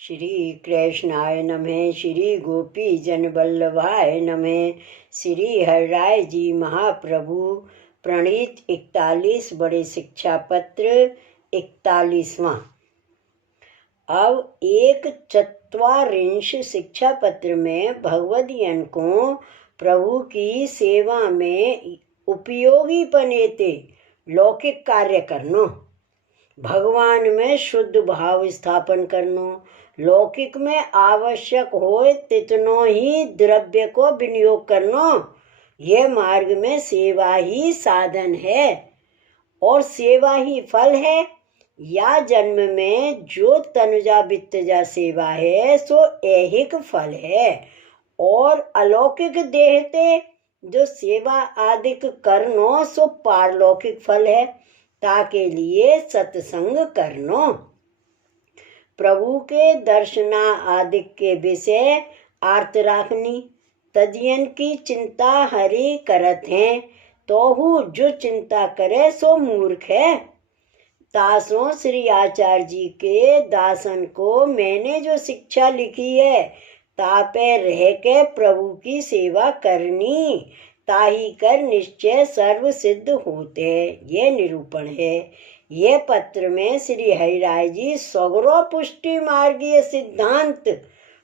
श्री कृष्णाय नमः। श्री गोपी जन वल्लभाय नमः। श्री हरिराय जी महाप्रभु प्रणीत 41 बड़े शिक्षा पत्र 41वां। अब एक 44 शिक्षा पत्र में भगवदियन को प्रभु की सेवा में उपयोगी बनेते लौकिक कार्य करनो, भगवान में शुद्ध भाव स्थापन करनो, लौकिक में आवश्यक होए तितनो ही द्रव्य को विनियोग करनो। यह मार्ग में सेवा ही साधन है और सेवा ही फल है। या जन्म में जो तनुजा वित्तजा सेवा है सो ऐहिक फल है, और अलौकिक देहते जो सेवा आदिक करनो सो पारलौकिक फल है। ताके लिए सत्संग करनो, प्रभु के दर्शना आदि के विषय आर्त राखनी, तजियन की चिंता हरि करत हैं। तोहू जो चिंता करे सो मूर्ख है। तासों श्री आचार्य जी के दासन को मैंने जो शिक्षा लिखी है तापे रह के प्रभु की सेवा करनी, ताही कर निश्चय सर्व सिद्ध होते। ये निरूपण है। ये पत्र में श्री हरिराय जी सगरो पुष्टि मार्गीय सिद्धांत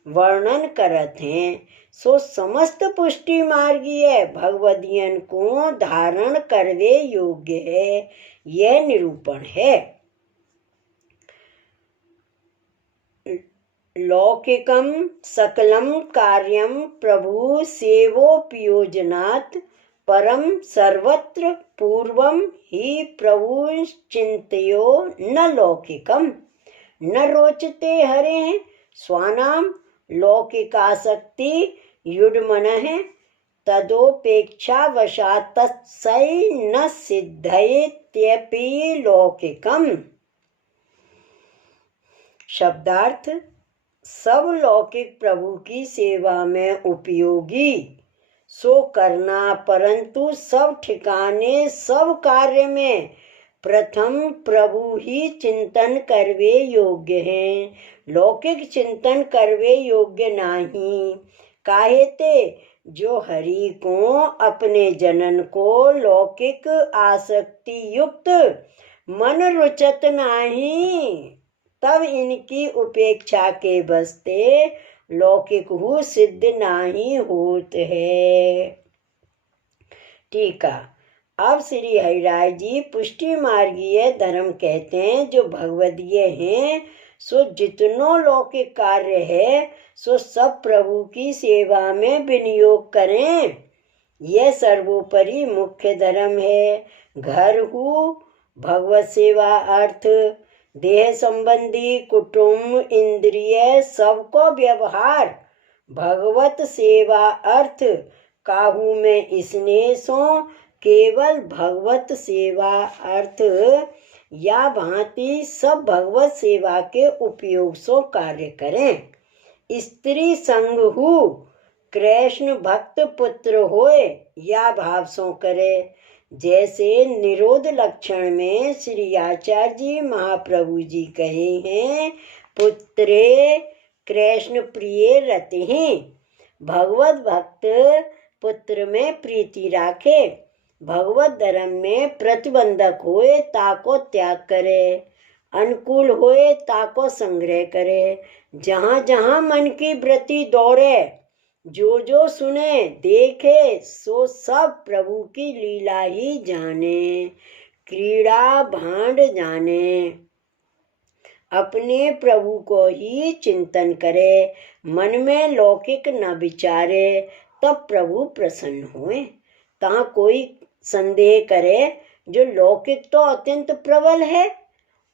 वर्णन करत हैं। सो समस्त पुष्टि मार्गीय भगवदियन को धारण करवे योग्य है। यह निरूपण है। लौकिकम सकलम कार्यम प्रभु सेवोपयोजनात् परम सर्वत्र पूर्वम ही प्रभु चिंतयो न लौकिकम न रोचते हरे स्वानाम लौकिकासक्ति युड्मनः तदोपेक्षा वशात् तत्सै न सिद्धयत्यपि लौकिकम। शब्दार्थ: सब लौकिक प्रभु की सेवा में उपयोगी सो करना, परंतु सब ठिकाने सब कार्य में प्रथम प्रभु ही चिंतन करवे योग्य हैं। लौकिक चिंतन करवे योग्य नहीं। काहेते जो हरि को अपने जनन को लौकिक आसक्ति युक्त मन रुचत नहीं, तब इनकी उपेक्षा के बसते लौकिक हु सिद्ध नहीं होत है। टीका। अब श्री हरिराय जी पुष्टि मार्गीय धर्म कहते हैं जो भगवदीय हैं सो जितनो लौकिक कार्य है सो सब प्रभु की सेवा में विनियोग करें। यह सर्वोपरि मुख्य धर्म है। घर हु भगवत सेवा अर्थ देह संबंधी कुटुंब इंद्रिय सबको व्यवहार भगवत सेवा अर्थ काहू में स्नेह सो केवल भगवत सेवा अर्थ या भांति सब भगवत सेवा के उपयोग सो कार्य करें। स्त्री संग हु कृष्ण भक्त पुत्र होए या भाव सो करे। जैसे निरोध लक्षण में श्री आचार्य जी महाप्रभु जी कहे हैं, पुत्रे कृष्ण प्रिय रते हैं। भगवत भक्त पुत्र में प्रीति राखे, भगवत धर्म में प्रतिबंधक होए ताको त्याग करे, अनुकूल होए ताको संग्रह करे। जहाँ जहाँ मन की वृत्ति दौड़े, जो जो सुने देखे सो सब प्रभु की लीला ही जाने, क्रीड़ा भांड जाने। अपने प्रभु को ही चिंतन करे, मन में लौकिक न विचारे, तब प्रभु प्रसन्न हुए। तहाँ कोई संदेह करे जो लौकिक तो अत्यंत प्रबल है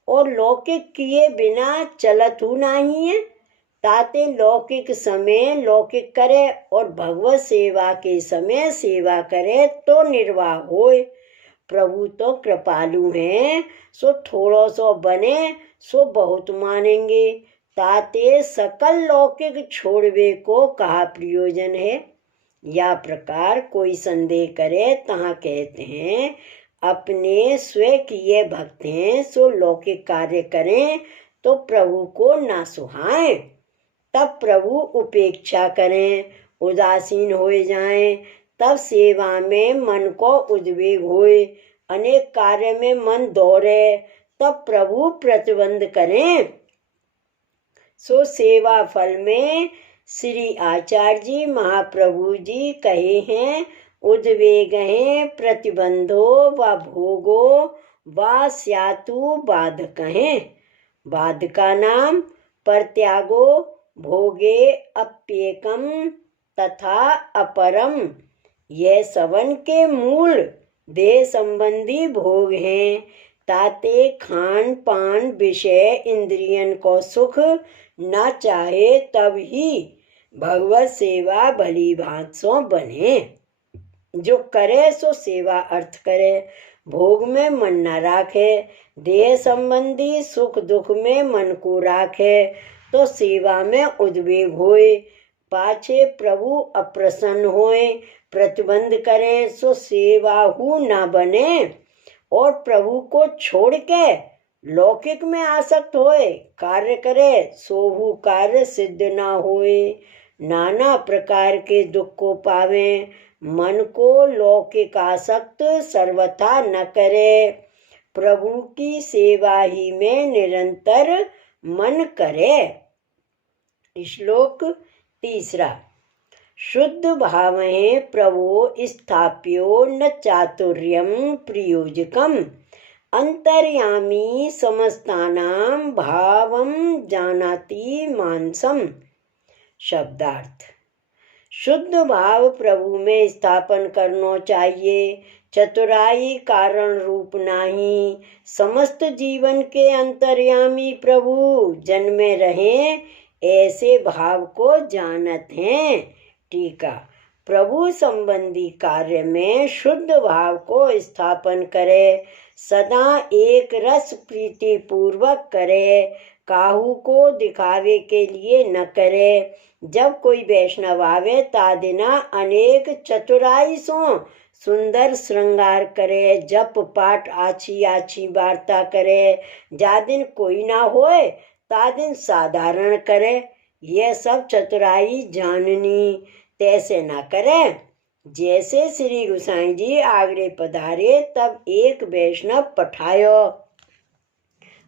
और लौकिक किए बिना चलत हु नहीं है, ताते लौकिक समय लौकिक करे और भगवत सेवा के समय सेवा करे तो निर्वाह होए। प्रभु तो कृपालु हैं, सो थोड़ो सो बने सो बहुत मानेंगे, ताते सकल लौकिक छोड़वे को कहा प्रयोजन है। या प्रकार कोई संदेह करे तहाँ कहते हैं, अपने स्वयं किए भक्त हैं सो लौकिक कार्य करें तो प्रभु को ना सुहाए, तब प्रभु उपेक्षा करें, उदासीन हो जाएं, तब सेवा में मन को उद्वेग होए, अनेक कार्य में मन दौड़े, तब प्रभु प्रतिबंध करें। सो सेवा फल में श्री आचार्य जी महाप्रभु जी कहे हैं, उद्वेग हैं प्रतिबंधो व भोगो व स्यातु बाधक हैं। बाधका नाम परत्यागो भोगे अप्येकम तथा अपरम। यह सवन के मूल देह संबंधी भोग हैं, ताते खान पान विषय इंद्रियन को सुख न चाहे, तब ही भगवत सेवा भली भांत सो बने। जो करे सो सेवा अर्थ करे, भोग में मन न राखे, देह संबंधी सुख दुख में मन को राखे, तो सेवा में उद्वेग होए, पाछे प्रभु अप्रसन्न होए, प्रतिबंध करे सो सेवा हु न बने, और प्रभु को छोड़ के लौकिक में आसक्त होए, कार्य करे सोहु कार्य सिद्ध न होए, नाना प्रकार के दुख को पावे, मन को लौकिक आसक्त सर्वथा न करे, प्रभु की सेवा ही में निरंतर मन करे। श्लोक 3। शुद्ध भावे प्रभो स्थाप्यो न चातुर्यम प्रयोजकम, अंतर्यामी समस्तानां भावम जानाति मानसम। शब्दार्थ। शुद्ध भाव प्रभु में स्थापन करना चाहिए, चतुराई कारण रूप नाही, समस्त जीवन के अंतर्यामी प्रभु जन्मे रहे, ऐसे भाव को जानत हैं। टीका। प्रभु संबंधी कार्य में शुद्ध भाव को स्थापन करे, सदा एक रस प्रीति पूर्वक करे, काहू को दिखावे के लिए न करे। जब कोई वैष्णव आवे तादिना अनेक चतुराई सो सुंदर श्रृंगार करे, जप पाठ आछी आछी वार्ता करे, जा दिन कोई ना होए तादिन साधारण करे, यह सब चतुराई जाननी, तैसे ना करे। जैसे श्री गोसाई जी आगरे पधारे तब एक वैष्णव पठायो,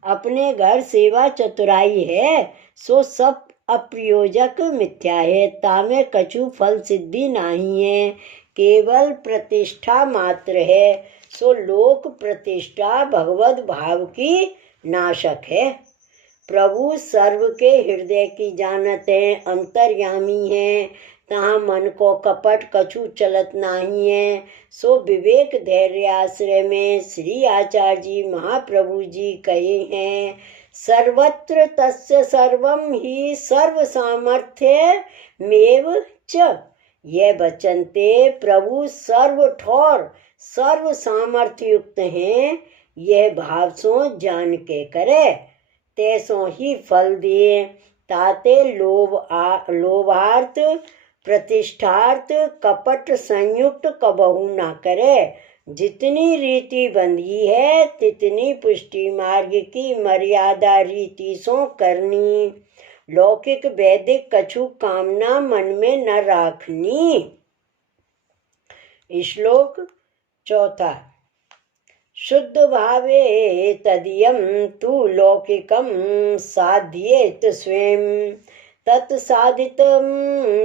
अपने घर सेवा चतुराई है, सो सब अप्रयोजक मिथ्या है, तामे कछु फल सिद्धि नहीं है, केवल प्रतिष्ठा मात्र है, सो लोक प्रतिष्ठा भगवत भाव की नाशक है। प्रभु सर्व के हृदय की जानत है, अंतर्यामी है, तहाँ मन को कपट कछु चलत नहीं है, सो विवेक धैर्य आश्रय में श्री आचार्य जी महाप्रभु जी कहे हैं, सर्वत्र तस्य सर्वम ही सर्व सामर्थ्य मेव च। यह बचनते प्रभु सर्व ठोर सर्व सामर्थ्य युक्त हैं, यह भाव सो जान के करे, तैसो ही फल दिए, ताते लोभार्थ प्रतिष्ठार्थ कपट संयुक्त कबहू ना करे। जितनी रीति बंधी है तितनी पुष्टि मार्ग की मर्यादा रीति सो करनी, लौकिक वैदिक कछु कामना मन में न राखनी। श्लोक 4। शुद्ध भावे तदियम तु लौकिकम साध्येत स्वयं, तत्साधितं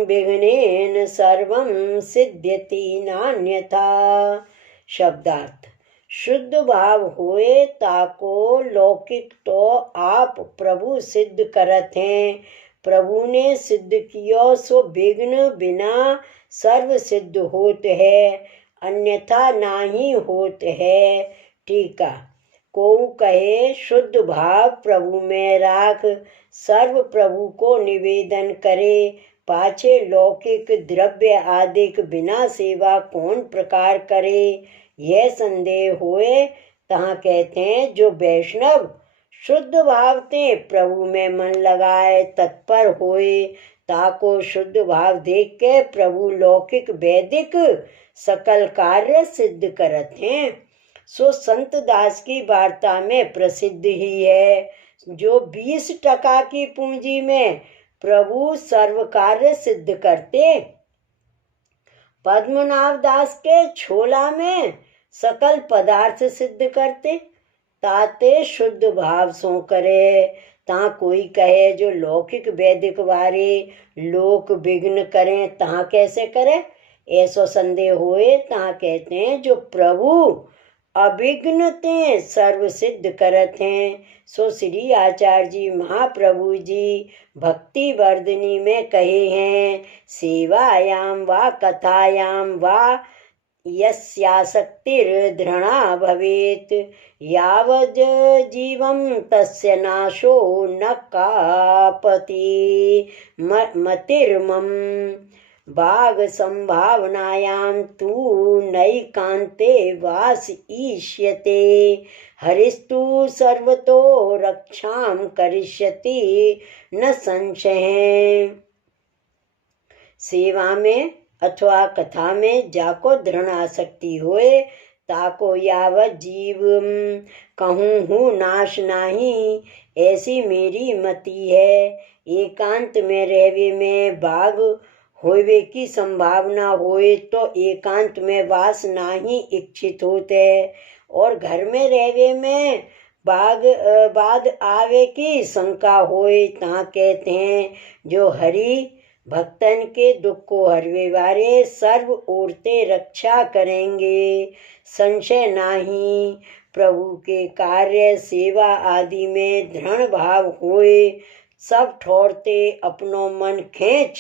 विघ्नेन सर्वं सिद्ध्यति नान्यथा। शब्दार्थ। शुद्ध भाव होए ताको लौकिक तो आप प्रभु सिद्ध करत हैं, प्रभु ने सिद्ध कियो सो विघ्न बिना सर्व सिद्ध होत है, अन्यथा नाही होत है। टीका। को कहे शुद्ध भाव प्रभु में राख, सर्व प्रभु को निवेदन करे, पाछे लौकिक द्रव्य आदिक बिना सेवा कौन प्रकार करे। यह संदेह होए तहाँ कहते हैं, जो वैष्णव शुद्ध भाव ते प्रभु में मन लगाए तत्पर होए, ताको शुद्ध भाव देख के प्रभु लौकिक वैदिक सकल कार्य सिद्ध करत हैं। सो संत दास की वार्ता में प्रसिद्ध ही है, जो 20% की पूंजी में प्रभु सर्व कार्य सिद्ध करते। पद्मनाभ दास के छोला में सकल पदार्थ सिद्ध करते। ताते शुद्ध भाव सो करे। ता कोई कहे जो लौकिक वैदिक वारे लोक विघ्न करें ता कैसे करे। ऐसो संदेह होए ता कहते हैं जो प्रभु अविघ्न ते सर्व सिद्ध करत हैं। सो श्री आचार्य जी महाप्रभु जी भक्ति वर्धनी में कहे हैं, सेवायाम वा कथायाम वा यस्यासक्तिर्दृढ़ा भवेत् यावज् जीवं तस्य नाशो न कापति मतिर्मम बाग संभावनायां तु नैकान्ते वास ईष्यते हरिस्तु सर्वतो रक्षां करिष्यति न संशय। सेवा में अथवा कथा में जाको दृढ़ आसक्ति होए ताको यावत जीव कहूँ हूँ नाश नाही, ऐसी मेरी मति है। एकांत में रहवे में बाग होवे की संभावना होए तो एकांत में वास नाही इच्छित होते, और घर में रहवे में बाद आवे की शंका होए ता कहते हैं जो हरि भक्तन के दुख को हरवे वारे सर्व ओरते रक्षा करेंगे, संशय नाही। प्रभु के कार्य सेवा आदि में दृढ़ भाव होए सब ठोरते अपनो मन खींच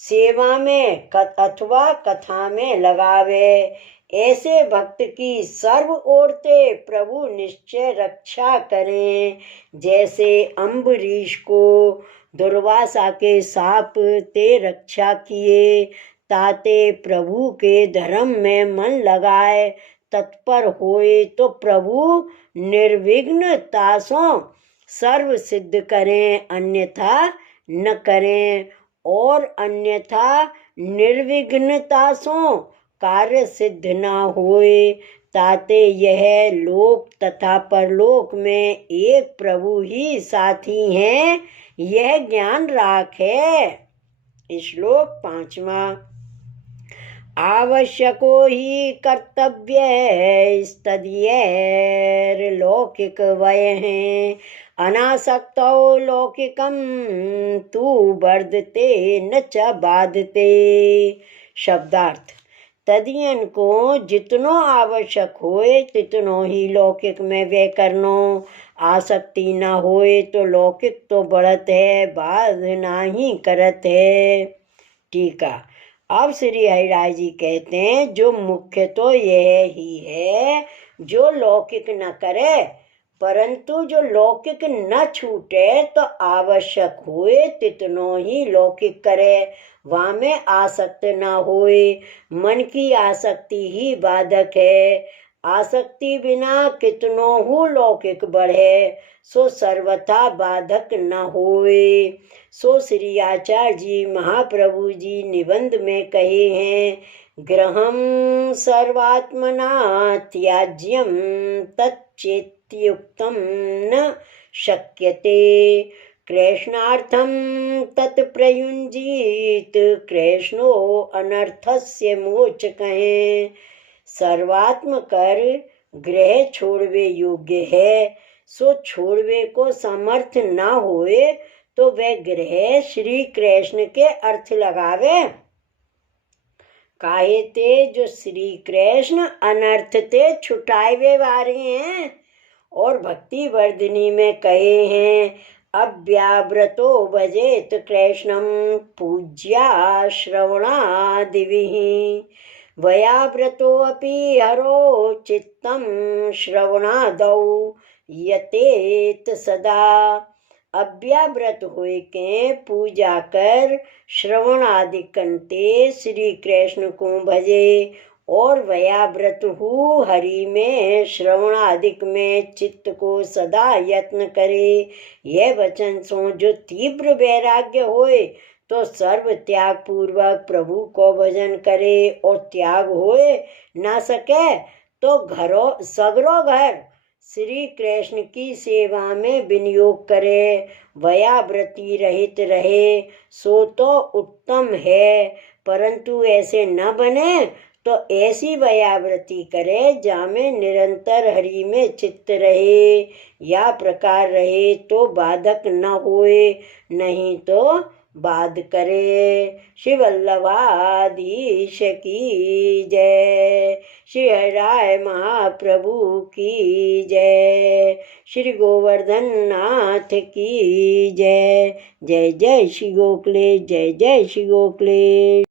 सेवा में अथवा कथा में लगावे। ऐसे भक्त की सर्व ओरते प्रभु निश्चय रक्षा करें। जैसे अम्बरीश को दुर्वासा के साप ते रक्षा किए, ताते प्रभु के धर्म में मन लगाए तत्पर होए तो प्रभु निर्विघ्नता सो सर्व सिद्ध करें, अन्यथा न करें, और अन्यथा निर्विघ्नता सो कार्य सिद्ध न होए। ताते यह लोक तथा परलोक में एक प्रभु ही साथी हैं, यह ज्ञान राखे। श्लोक 5वां। आवश्यको ही कर्तव्य स्तदीयर लौकिक वय हैं, अनासक्तो लौकिकम तू वर्धते न च बाधते। शब्दार्थ। तदियन को जितनो आवश्यक होए तितनो ही लौकिक में व्यय करनो। आसक्ति न होए तो लौकिक तो बढ़त है, बाधना ही करत है। टीका। अब श्री हरिराय जी कहते हैं जो मुख्य तो यह ही है जो लौकिक न करे, परंतु जो लौकिक न छूटे तो आवश्यक होए तितनो ही लौकिक करे, वहाँ में आसक्त न होए। मन की आसक्ति ही बाधक है, आसक्ति बिना कितनो हु लौकिक बढ़े सो सर्वथा बाधक न होए। सो श्री आचार्य जी महाप्रभु जी निबंध में कहे हैं, ग्रहम सर्वात्मना त्याज्यम तच्चेत्युक्तम न शक्यते, कृष्णार्थम तत्प्रयुंजीत कृष्णो अनर्थस्य मोचकः। सर्वात्म कर ग्रह छोड़वे योग्य है, सो छोड़वे को समर्थ न होए तो वह ग्रह श्री कृष्ण के अर्थ लगावे। काहे ते जो श्री कृष्ण अनर्थ ते छुटावे वाले हैं। और भक्ति वर्धिनी में कहे हैं, अव्याव्रतो भजेत कृष्णम पूज्या श्रवणादिभिः, वयाव्रतो अपि हरो चित्तम श्रवणादौ यतेत सदा। अव्याव्रत होए के पूजा कर श्रवण आदि कंते श्री कृष्ण को भजे, और वयाव्रत हु हरि में श्रवण आदिक में चित्त को सदा यत्न करे। यह वचन सो जो तीव्र वैराग्य होए तो सर्व त्याग पूर्वक प्रभु को भजन करे, और त्याग होए ना सके तो घरों सगरो घर श्री कृष्ण की सेवा में विनियोग करे, वयावृत्ति रहित रहे, सो तो उत्तम है। परंतु ऐसे न बने तो ऐसी वयावृत्ति करे जामे निरंतर हरि में चित्त रहे, या प्रकार रहे तो बाधक न होए, नहीं तो बाध करे। श्री वल्लभाधीश की जय, श्री हराय महाप्रभु की जय, श्री गोवर्धन नाथ की जय। जय जय श्री गोखले, जय जय श्री गोखले।